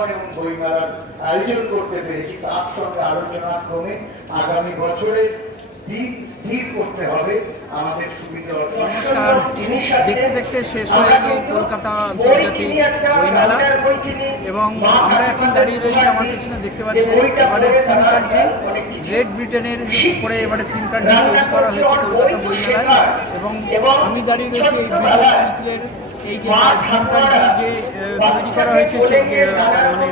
আগমন এবং বইমেলার আয়োজন করতে পেরেছি। তার সঙ্গে আলোচনা ক্রমে আগামী বছরে দিন স্থির করতে হবে আমাদের সুবিধা নমস্কার। দেখতে দেখতে শেষ হয়ে গেল কলকাতা আন্তর্জাতিক বইমেলা এবং আমরা এখন দাঁড়িয়ে রয়েছি আমার পিছনে দেখতে পাচ্ছেন এবারে থিম কান্ট্রি গ্রেট ব্রিটেনের উপরে এবারে থিম কান্ট্রি তৈরি করা হয়েছে কলকাতা বইমেলায় এবং আমি দাঁড়িয়ে রয়েছি এই ব্রিটিশ কাউন্সিলের এই যে থিম যে তৈরি করা হয়েছে সেই আহ, মানে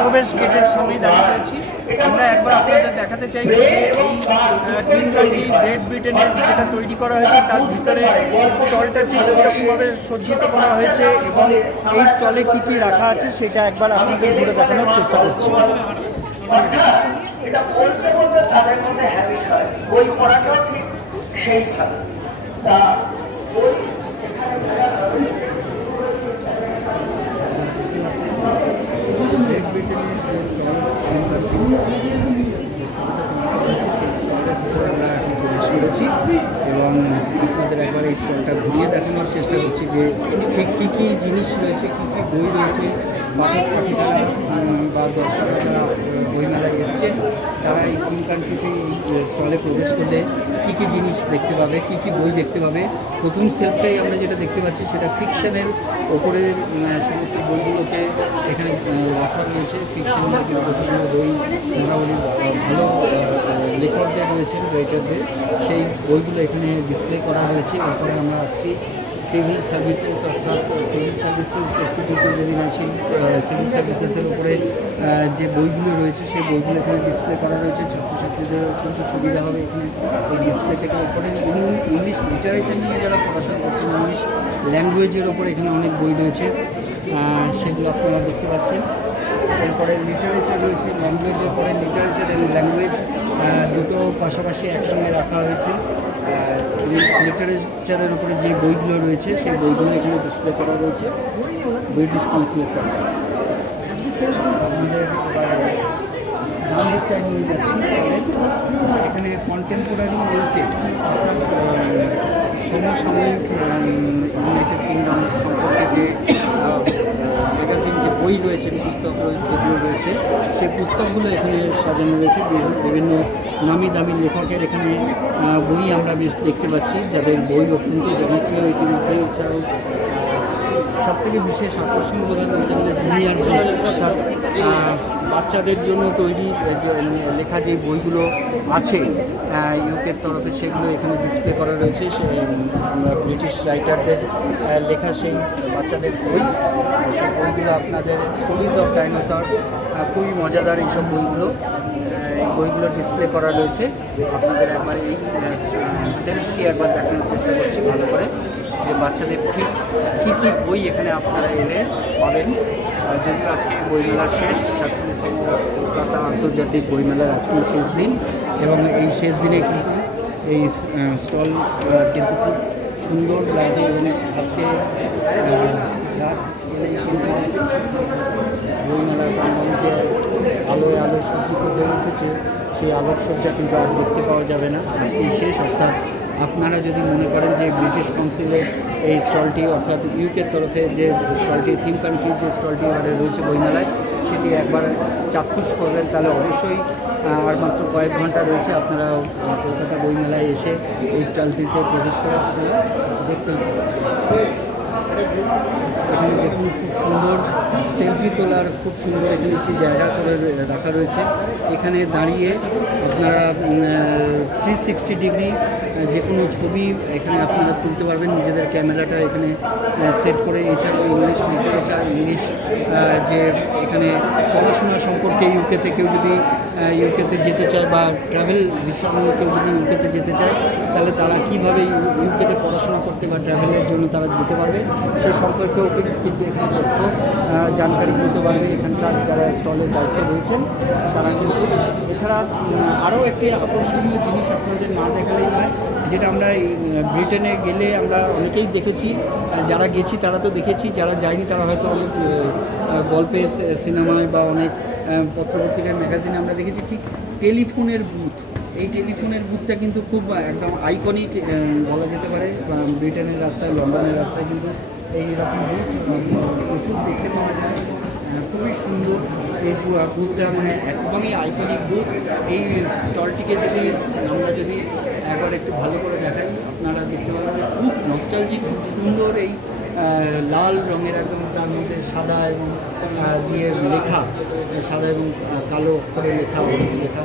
প্রবেশ গেটের সামনে দাঁড়িয়ে রয়েছি। আমরা একবার আপনাদের দেখাতে চাই যে এই থিম কান্ট্রি গ্রেট ব্রিটেনের যেটা তৈরি করা হয়েছে তার ভিতরে স্টলটা ঠিক কীরকমভাবে সজ্জিত করা হয়েছে এবং এই স্টলে কী কী রাখা আছে সেটা একবার আপনাদের ঘুরে দেখানোর চেষ্টা করছি। এটা বলতে বলতে তাদের মধ্যে হ্যাবিট হয়। বই পড়াটাও ঠিক সেইভাবে। তা এবং আপনাদের একবার এই স্টলটা ঘুরিয়ে দেখানোর চেষ্টা করছি যে কী কী জিনিস রয়েছে, কী কী বই রয়েছে পাঠক বা দর্শকরা যারা মেলায় এসছেন, তারা কান্ট্রিতে স্টলে প্রবেশ করলে কী কী জিনিস দেখতে পাবে, কী কী বই দেখতে পাবে? প্রথম সেলফটাই আমরা যেটা দেখতে পাচ্ছি সেটা ফিকশনের ওপরে সমস্ত বইগুলোকে এখানে রাখা রয়েছে। ফিকশনের কতগুলো বই মোটামুটি ভালো লেখকদের রয়েছেন রাইটারদের সেই বইগুলো এখানে ডিসপ্লে করা হয়েছে। এরপরে আমরা আসছি সিভিল সার্ভিসেস অর্থাৎ সিভিল সার্ভিসের প্রস্তুতি যদি সেই সিভিল সার্ভিসেসের উপরে আহ, যে বইগুলো রয়েছে সেই বইগুলো এখানে ডিসপ্লে করা রয়েছে। ছাত্রছাত্রীদের অত্যন্ত সুবিধা হবে এখানে। এই ডিসপ্লে থেকে ওপরে ইংলিশ লিটারেচার নিয়ে যারা পড়াশোনা করছেন ইংলিশ ল্যাঙ্গুয়েজের ওপর এখানে অনেক বই রয়েছে। সেগুলো আপনারা দেখতে পাচ্ছেন। এরপরে লিটারেচার রয়েছে ল্যাঙ্গুয়েজের পরে লিটারেচার এবং ল্যাঙ্গুয়েজ দুটো পাশাপাশি একসঙ্গে রাখা হয়েছে। লিটারেচারের উপরে যে বইগুলো রয়েছে, সেই বইগুলো এখানে ডিসপ্লে করা রয়েছে। বই নিয়ে যাচ্ছি। তাহলে এখানে কন্টেম্পোরারি ইউকে অর্থাৎ সমসাময়িক ইউনাইটেড কিংডম সম্পর্কে যে বই রয়েছে পুস্তক যেগুলো রয়েছে, সেই পুস্তকগুলো এখানে সাজানো রয়েছে। বিভিন্ন- নামি দামি লেখকের এখানে বই আমরা বেশ দেখতে পাচ্ছি, যাদের বই অত্যন্ত জনপ্রিয় ইতিমধ্যে। এছাড়াও সব থেকে বিশেষ আকর্ষণ প্রধান জুনিয়র অর্থাৎ বাচ্চাদের জন্য তৈরি লেখা যে বইগুলো আছে ইউকের তরফে সেগুলো এখানে ডিসপ্লে করা রয়েছে। ব্রিটিশ রাইটারদের লেখা সেই বাচ্চাদের বই। সেই বইগুলো আপনাদের স্টোরিজ অফ ডাইনোসর্স খুবই মজাদার এইসব বইগুলো এই বইগুলো ডিসপ্লে করা রয়েছে। আপনাদের একবার এই সেলফি একবার দেখানোর চেষ্টা করছি। বাচ্চাদের ঠিক কী কী বই এখানে আপনারা এলে পাবেন? যদিও আজকে বইমেলা শেষ সাতচল্লিশতম কলকাতা আন্তর্জাতিক বইমেলার আজকে শেষ দিন এবং এই শেষ দিনে কিন্তু এই স্টল কিন্তু খুব সুন্দর লাগে এবং আজকে এলেই কিন্তু বইমেলার প্রাঙ্গণকে আলোয় আলোয় সজ্জিত হয়ে উঠেছে। সেই আলোকসজ্জা কিন্তু আর দেখতে পাওয়া যাবে না। আজকেই শেষ, অর্থাৎ আপনারা যদি মনে করেন যে ব্রিটিশ কাউন্সিলের এই স্টলটি, অর্থাৎ ইউকের তরফে যে স্টলটি, থিম কান্ট্রির যে স্টলটি এবারে রয়েছে বইমেলায়, সেটি একবার চাক্ষুষ করবেন, তাহলে অবশ্যই আর মাত্র কয়েক ঘণ্টা রয়েছে আপনারা কলকাতা বইমেলায় এসে এই স্টলটিতে প্রবেশ করে আপনারা দেখতেই পাবেন। এখানে দেখুন খুব সুন্দর সেলফি তোলার খুব সুন্দর এখানে একটি জায়গা করে রাখা রয়েছে। এখানে দাঁড়িয়ে আপনারা থ্রি সিক্সটি ডিগ্রি যে কোনো ছবি এখানে আপনারা তুলতে পারবেন। নিজেদের ক্যামেরাটা এখানে সেট করে। এছাড়াও ইংলিশ লিটারেচার ইংলিশ যে এখানে পড়াশোনা সম্পর্কে ইউকেতে কেউ যদি ইউকেতে যেতে চায় বা ট্রাভেল নিয়ে কেউ যদি ইউকেতে যেতে চায় তাহলে তারা কীভাবে ইউকেতে পড়াশোনা করতে বা ট্রাভেলের জন্য তারা যেতে পারবে সে সম্পর্কেও কিন্তু এখানে তথ্য জানকারি দিতে পারবে এখানকার যারা স্টলের দায়িত্ব রয়েছেন তারা কিন্তু এছাড়া আরও একটি আকর্ষণীয় জিনিস আপনাদের না দেখালেই নয় যেটা আমরা ব্রিটেনে গেলে আমরা অনেকেই দেখেছি যারা গেছি তারা তো দেখেছি যারা যায়নি তারা হয়তো অনেক গল্পে সিনেমায় বা অনেক আহ, পত্রপত্রিকার ম্যাগাজিনে আমরা দেখেছি ঠিক টেলিফোনের বুথ এই টেলিফোনের বুথটা কিন্তু খুব একদম আইকনিক বলা যেতে পারে। ব্রিটেনের রাস্তায়, লন্ডনের রাস্তায় কিন্তু এই রকম বুথ প্রচুর দেখতে পাওয়া যায়। খুবই সুন্দর এই বুথটা মানে একদমই আইকনিক বুথ এই স্টলটিকে যদি আমরা যদি একবার একটু ভালো করে দেখাই, আপনারা দেখতে পাবেন খুব নস্টালজিক খুব সুন্দর এই লাল রঙের একদম তার মধ্যে সাদা এবং দিয়ে লেখা সাদা এবং কালো অক্ষরে লেখা লেখা।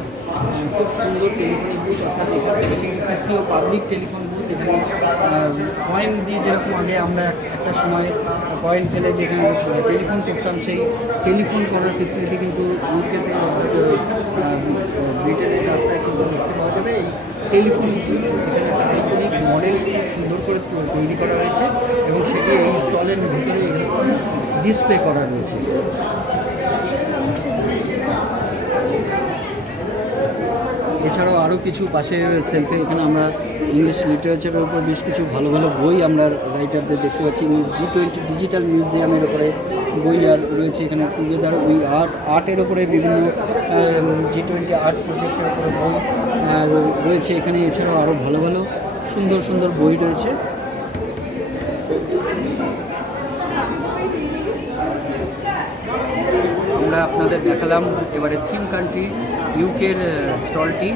খুব সুন্দর টেলিফোন বুথ অর্থাৎ এখান থেকে পিসিও পাবলিক টেলিফোন বুথ এখানে কয়েন দিয়ে যেরকম আগে আমরা একটা সময় কয়েন ফেলে যেখানে টেলিফোন করতাম সেই টেলিফোন করার ফেসিলিটি কিন্তু ইউকেতে অর্থাৎ আহ, ব্রিটেনের রাস্তায় কিন্তু দেখতে পাওয়া যাবে। এই টেলিফোন এখানে একটা আইকনিক মডেল সুন্দর করে তৈরি করা হয়েছে। ভিতরে ডিসপ্লে করা রয়েছে। এছাড়াও আরও কিছু পাশে সেলফে এখানে আমরা ইংলিশ লিটারেচারের উপর বেশ কিছু ভালো ভালো বই আমরা রাইটারদের দেখতে পাচ্ছি। ইংলিশ জি টোয়েন্টি ডিজিটাল মিউজিয়ামের উপরে বই আর রয়েছে। এখানে টুগেদার উই আর্ট আর্টের উপরে বিভিন্ন জি টোয়েন্টি আর্ট প্রজেক্টের উপরে বই রয়েছে। এখানে এছাড়াও আরও ভালো ভালো সুন্দর সুন্দর বই রয়েছে। আমরা আপনাদের দেখালাম এবারে থিম কান্ট্রি, ইউকের স্টলটি।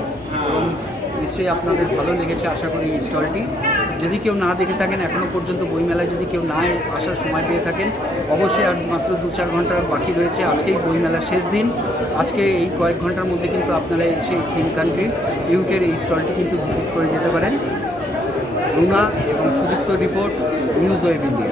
এবং নিশ্চয়ই আপনাদের ভালো লেগেছে আশা করি এই স্টলটি। যদি কেউ না দেখে থাকেন এখনও পর্যন্ত বইমেলায় যদি কেউ না আসার সময় পেয়ে থাকেন, অবশ্যই আর মাত্র দু চার ঘণ্টা বাকি রয়েছে আজকেই বইমেলার শেষ দিন। আজকে এই কয়েক ঘণ্টার মধ্যে কিন্তু আপনারা এসে থিম কান্ট্রি, ইউকের এই স্টলটি কিন্তু ভিজিট করে যেতে পারেন। রুনা এবং Sudipta report, news web India.